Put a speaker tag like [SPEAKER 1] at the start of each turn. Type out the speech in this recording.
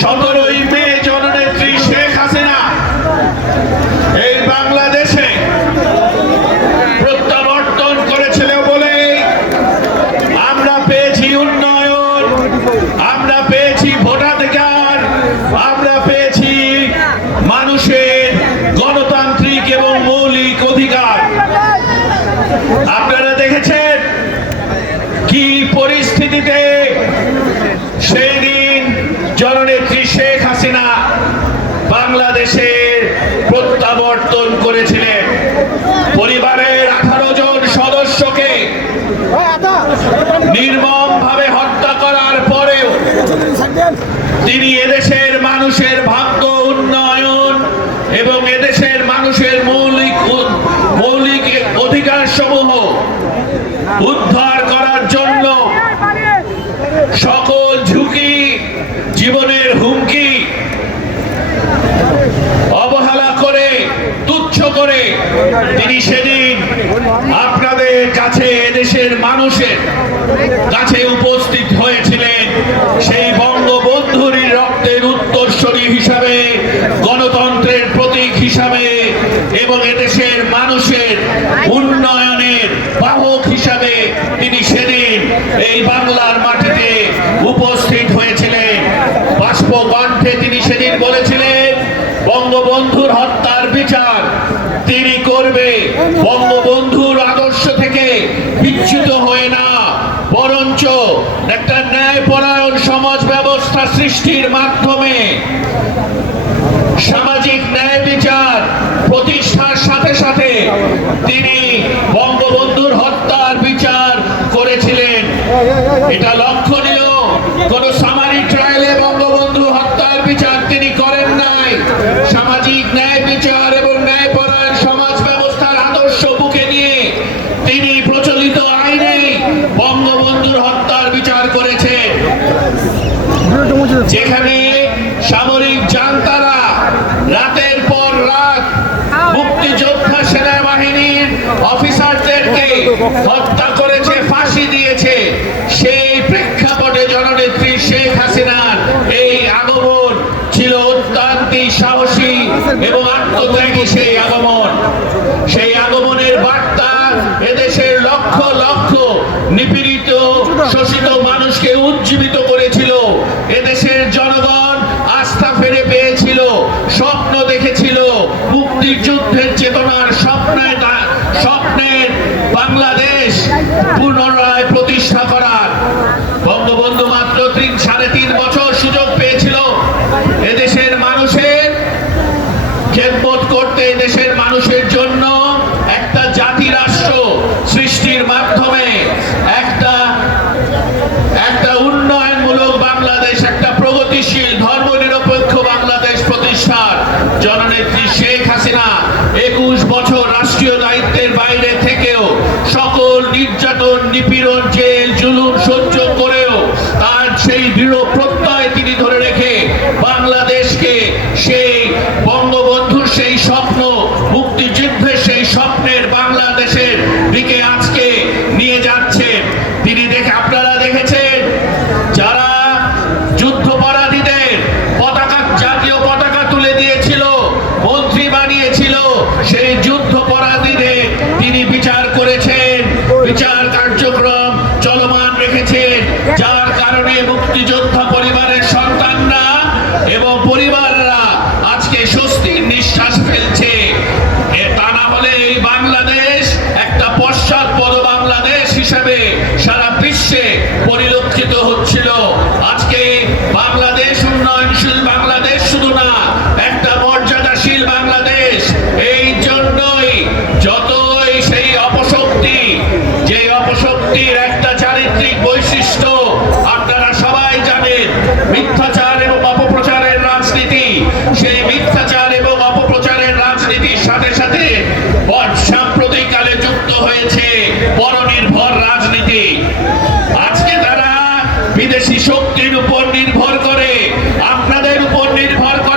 [SPEAKER 1] সতেরোই মে জননেত্রী শেখ হাসিনা এই বাংলাদেশে প্রত্যাবর্তন করেছিল বলে আমরা পেয়েছি উন্নয়ন, আমরা পেয়েছি ভোটাধিকার, আমরা পেয়েছি মানুষের গণতান্ত্রিক এবং মৌলিক অধিকার। আপনারা দেখেছেন কি পরিস্থিতিতে সেই দিন জননেত্রী শেখ হাসিনা বাংলাদেশের প্রত্যাবর্তন করেছিলেন পরিবারের আঠারো জন সদস্যকে নির্মম ভাবে হত্যা করার পরেও তিনি এদেশের মানুষের ভাগ্য উন্নয়ন এবং এদেশের মানুষের মৌলিক মৌলিক অধিকার সমূহ উদ্ধার করার জন্য সকল ঝুঁকি, জীবনের হুমকি, অবহেলা করে, তুচ্ছ করে তিনি সেদিন আপনাদের কাছে এদেশের মানুষের কাছে উপস্থিত করবে। বঙ্গবন্ধুর আদর্শ থেকে বিচ্ছিত হয়ে না। বরঞ্চ একটা ন্যায়পরায়ণ সমাজ ব্যবস্থা সৃষ্টির মাধ্যমে সামাজিক হত্যা করেছে, ফাঁসি দিয়েছে। সেই প্রেক্ষাপটে জননেত্রী শেখ হাসিনার এই আগমন ছিল অত্যন্তই সাহসী এবং আত্মত্যাগী সেই আগমন। সেই আগমনের বার্তা এদেশের লক্ষ লক্ষ নিপীড়িত, শোষিত মানুষকে উজ্জীবিত করেছিল। এদেশের জনগণ আস্থা ফিরে পেয়েছিল, স্বপ্ন দেখেছিল। মুক্তির যুদ্ধের চেতনার স্বপ্নে স্বপ্নের বাংলাদেশ পুনরায় প্রতিষ্ঠা করার। বঙ্গবন্ধু মাত্র তিন, সাড়ে তিন বছর সুযোগ পেয়েছিল এদেশের মানুষের। খেদবোধ করতে এদেশের মানুষের জন্য একটা জাতি রাষ্ট্র সৃষ্টির মাধ্যমে একটা একটা উন্নয়নমূলক বাংলাদেশ একটা প্রগতিশীল ধর্মনিরপেক্ষ বাংলাদেশ প্রতিষ্ঠার জননেত্রী শেখ হাসিনা একুশ বছর রাষ্ট্রীয় দায়িত্বের বাইরে থেকেও সকল নির্যাতন নিপীড়ন জেল জুলুম সহ্য করেও তার সেই দৃঢ় প্রত্যয় তিনি ধরে রেখে বাংলাদেশকে সেই বঙ্গবন্ধুর সেই স্বপ্ন, মুক্তিযুদ্ধের সেই স্বপ্নের বাংলাদেশের দিকে আজকে নিয়ে যাচ্ছে। তিনি দেখে, আপনারা দেখেছেন, যারা যুদ্ধপরাধীদের পতাকা, জাতীয় পতাকা তুলে দিয়েছিল, মন্ত্রী বানিয়েছিল, সেই যুদ্ধপরাধীদের তিনি বিচার করেছেন। শক্তির উপর নির্ভর করে আপনাদের উপর নির্ভর করে।